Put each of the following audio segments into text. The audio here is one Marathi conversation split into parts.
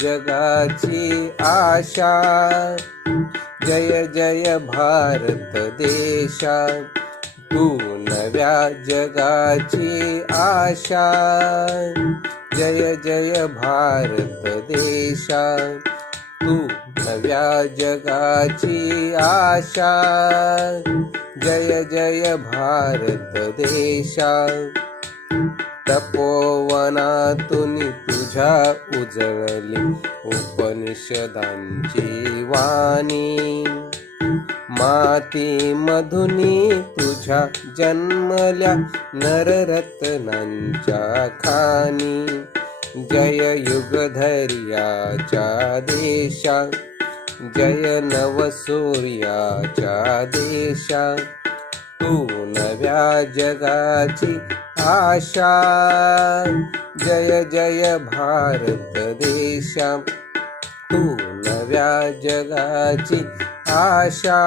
जगाची आशा. जय जय भारत देशा. तू नव्या जगाची आशा. जय जय भारत देशा. तू नव्या जगाची आशा. जय जय भारत देशा. तपोवनातून तुझ्या उजळली उपनिषदांची वाणी. माती मधुनी तुझ्या जन्मल्या नररत्नांच्या खानी. जय युगधर्याच्या देशा जय नवसूर्याच्या देशा. तू नव्या जगाची आशा जय जय भारत देशा तू नव्या जगाची आशा।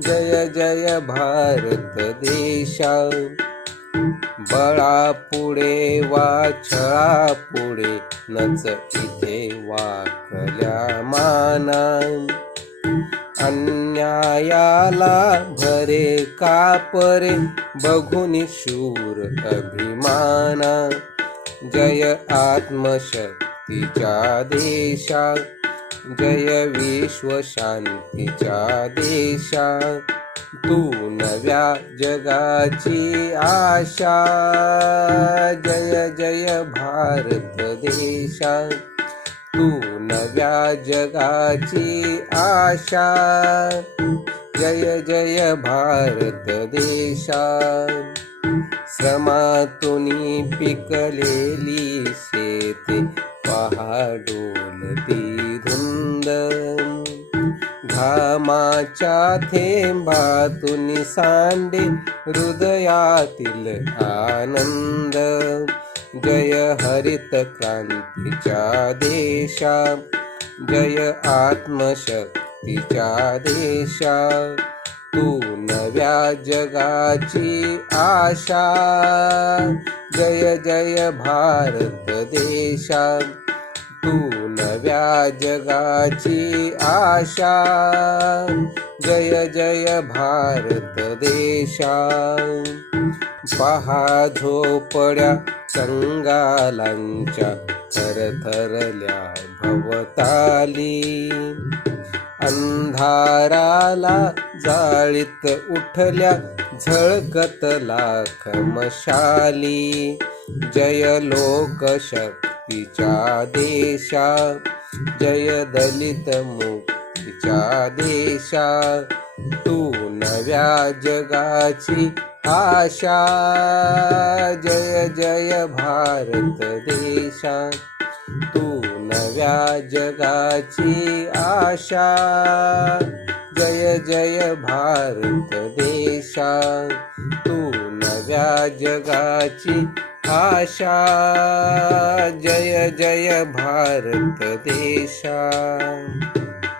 जय जय भारत देशा बळा पुढे वा छळा पुढे नच इथे वाकल्या माना अन्यायाला भरे कापरे बघून शूर अभिमाना. जय आत्मशक्तीच्या देशा जय विश्वशांतीच्या देशा तू नव्या जगाची आशा. जय जय भारत देशा तू नव्या जगाची आशा. जय जय भारत देशा. श्रमातून पिकलेली शेती पहाडोलती धुंद. घामाच्या थेंबातून सांडे हृदयातील आनंद. जय हरित क्रांतीच्या देशा जय आत्मशक्तीच्या देशा तू नव्या जगाची आशा जय जय भारत देशा तू नव्या जगाची आशा जय जय भारत देशा. पहा झोपड्या कंगालांच्या थरथरल्या भवताली. अंधाराला जाळीत उठल्या झळकत लाख मशाली. जय लोकशक्तीच्या देशा जय दलित मुक्तीच्या देशा. तू नव्या जगाची आशा जय जय भारत देशा. तू नव्या जगाची आशा. जय जय भारत देशा. तू नव्या जगाची आशा. जय जय भारत देशा.